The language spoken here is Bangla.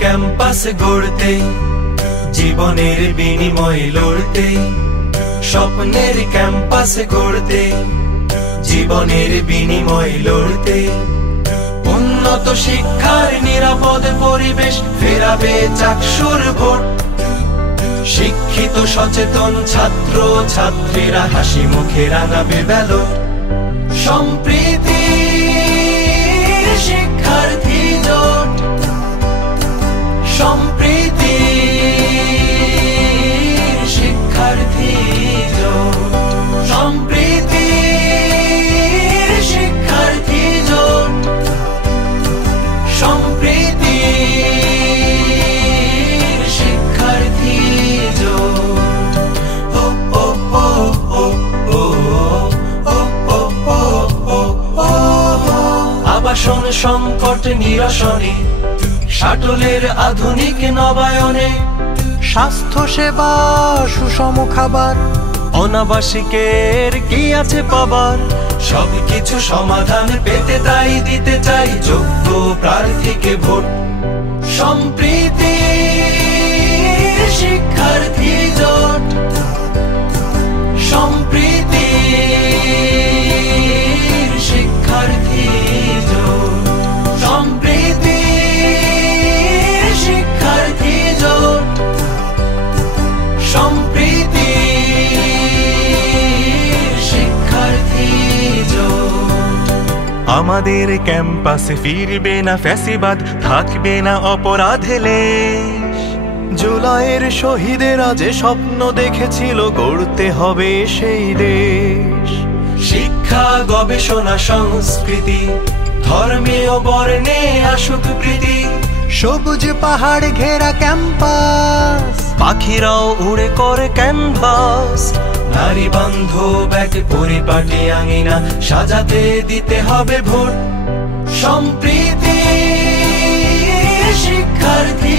ক্যাম্পাস গড়তে, জীবনের বিনিময়ে লড়তে, স্বপ্নের ক্যাম্পাস গড়তে, জীবনের বিনিময়ে লড়তে। উন্নত শিক্ষার নিরাপদ পরিবেশ ফেরাবে চাকসুর ভোট। শিক্ষিত সচেতন ছাত্র ছাত্রীরা হাসি মুখে রাঙাবে ব্যালট। সম্প্রীতি শিক্ষার্থী জোট, সম্প্রীতি শিক্ষার্থী জোট, সম্প্রীতি শিক্ষার্থী জোট, সম্প্রীতি শিক্ষার্থী জোট। আবাসন সংকট নিরসনে, শাটলের আধুনিক নবায়নে, স্বাস্থ্য সেবা সুষম খাবার, অনাবাসিকের কি আছে পাবার। সবকিছু সমাধান পেতে তাই দিতে চাই যোগ্য প্রার্থীকে ভোট। সম্প্রীতি শিক্ষার্থী জোট, সম্প্রীতি শিক্ষার্থী জোট, সম্প্রীতি শিক্ষার্থী জোট, সম্প্রীতি শিক্ষার্থী জোট। আমাদের ক্যাম্পাসে ফিরবে না ফ্যাসিবাদ, থাকবে না অপরাধে লেশ। জুলাইয়ের শহীদেরা যে স্বপ্ন দেখেছিল গড়তে হবে সেই দেশ। শিক্ষা গবেষণা সংস্কৃতি, ধর্মীয় বর্ণে আসুক প্রীতি। সবুজ পাহাড় ঘেরা ক্যাম্পাস, পাখিরাও উড়ে করে ক্যানভাস। নারী বান্ধব এক পরিপাটি আঙিনা সাজাতে দিতে হবে ভোট। সম্প্রীতি শিক্ষার্থী